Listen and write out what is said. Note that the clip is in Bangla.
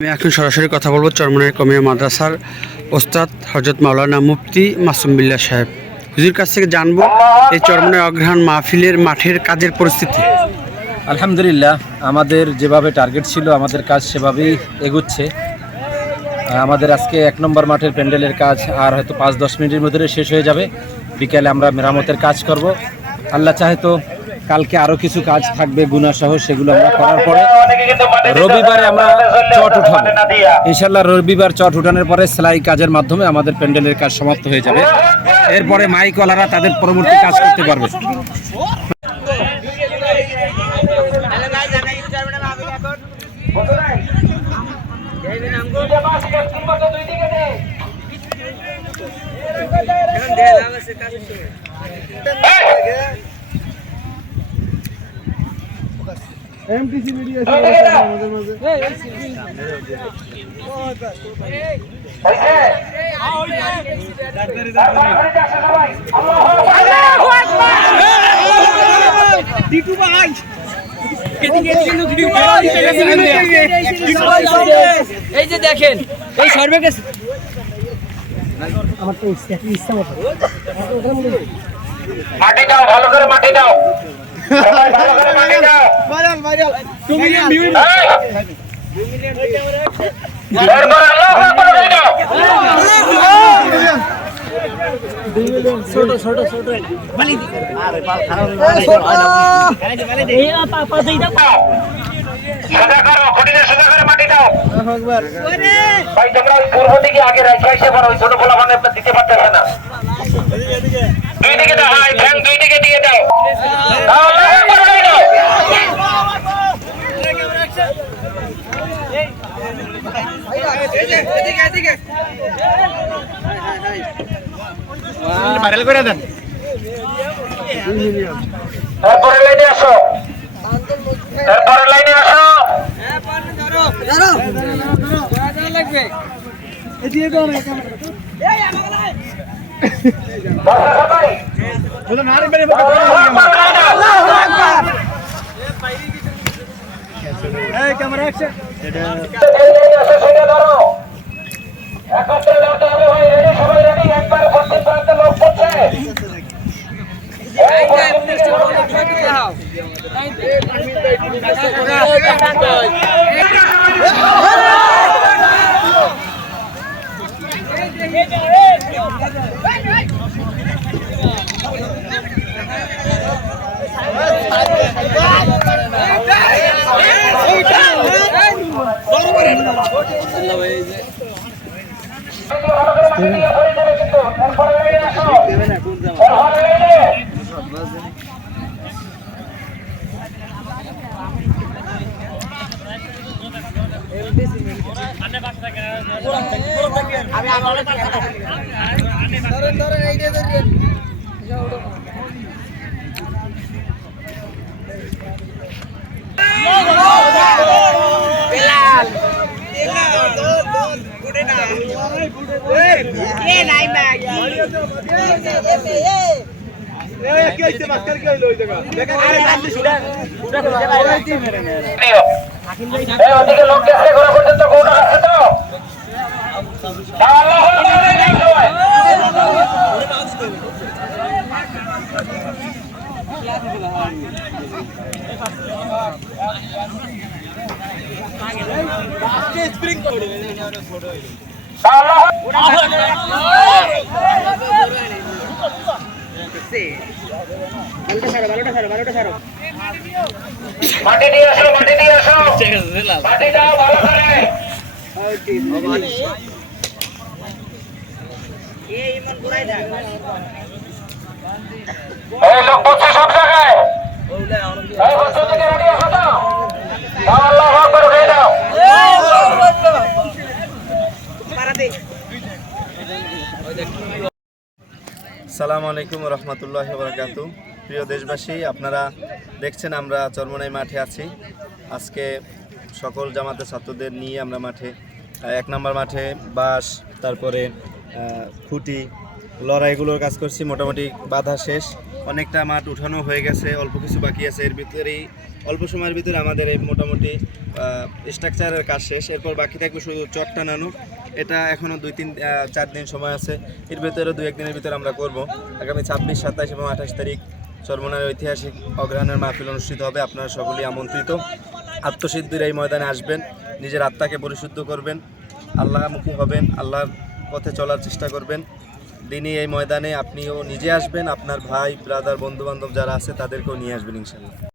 আমি এখন সরাসরি কথা বলবো চরমনের কমিয়া মাদ্রাসার ওস্তাদ হযরত মাওলানা মুফতি মাসুম বিল্লাহ সাহেব হুজুর কাছ থেকে জানবো এই চরমনের অগ্রহায়ণ মাহফিলের মাঠের কাজের পরিস্থিতি। আলহামদুলিল্লাহ, আমাদের যেভাবে টার্গেট ছিল আমাদের কাজ সেভাবেই এগুচ্ছে। আমাদের আজকে 1 নম্বর মাঠের প্যান্ডেলের কাজ আর হয়তো 5-10 মিনিটের মধ্যে শেষ হয়ে যাবে। বিকেলে আমরা মেরামতের কাজ করব। আল্লাহ চাহে তো কালকে আরও কিছু কাজ থাকবে গুনাসহ, সেগুলো আমরা করার পরে রবিবারে আমরা চট উঠাবো ইনশাল্লাহ। রবিবার চট উঠানোর পরে সেলাই কাজের মাধ্যমে আমাদের প্যান্ডেলের কাজ সমাপ্ত হয়ে যাবে। এরপরে মাইকওয়ালারা তাদের পরবর্তী কাজ করতে পারবে। এমটিসি মিডিয়া আমাদের মাঝে এই যে দেখেন এই সর্বে গেছে আমার তো ইচ্ছা মতো মাটি দাও, ভালো করে মাটি দাও, ভালো করে মাটি দাও। এরপর আল্লাহু আকবার বলে দাও। ছোট ছোট ছোট সোজা করো, খুঁটিতে সোজা করে মাটি দাও। ভাই তোমরা ওই পূর্ব দিকে আগে রাখা এসে পারো, ওই ছোট পোলা মানে দিতে পারতেছে না। দুই দিকে দাও, হাই ঠ্যাং দুই দিকে দিয়ে দাও। আল্লাহু আকবার বলে দাও। এরপরে লাইনে আসো, এরপরে লাইনে আসো। ক্যামেরা অ্যাকশন একত্রে দাঁড়াতে হবে ভাই, রেডি সবাই রেডি, একবার পশ্চিম প্রান্তে লোক পড়ছে। ওদিকে লোক গেছে ঘোরা পর্যন্ত কোন আছে তো? মাটি দিয়ে আসো, মাটি দিয়ে আসো, মাটি দাও ভালো করে। এই লোক বসছে সব জায়গায়, এই বসতে থেকে রেডি আসো তো। আল্লাহু আকবার বলে দাও। আসসালামু আলাইকুম রহমতুল্লাহি ওয়া বারাকাতুহু। প্রিয় দেশবাসী, আপনারা দেখছেন আমরা চরমনাই মাঠে আছি। আজকে সকল জামাতের ছাত্রদের নিয়ে আমরা মাঠে 1 নম্বর মাঠে বাঁশ, তারপরে খুঁটি, লড়াইগুলোর কাজ করছি, মোটামুটি বাধা শেষ, অনেকটা মাঠ উঠানো হয়ে গেছে, অল্প কিছু বাকি আছে। এর ভিতরেই অল্প সময়ের ভিতরে আমাদের এই মোটামুটি স্ট্রাকচারের কাজ শেষ। এরপর বাকি থাকবে শুধু চট টানানো, এটা এখনও 2-3-4 দিন সময় আছে, এর ভিতরে 2-1 দিনের ভিতরে আমরা করব। আগামী 26, 27 এবং 28 তারিখ চরমনাইয়ের ঐতিহাসিক অগ্রহায়ণের মাহফিল অনুষ্ঠিত হবে। আপনারা সকলেই আমন্ত্রিত। আত্মসিদ্ধির এই ময়দানে আসবেন, নিজের আত্মাকে পরিশুদ্ধ করবেন, আল্লাহমুখী হবেন, আল্লাহর পথে চলার চেষ্টা করবেন। দিনই এই ময়দানে আপনিও নিজে আসবেন, আপনার ভাই ব্রাদার বন্ধুবান্ধব যারা আছে তাদেরকেও নিয়ে আসবেন ইনশাআল্লাহ।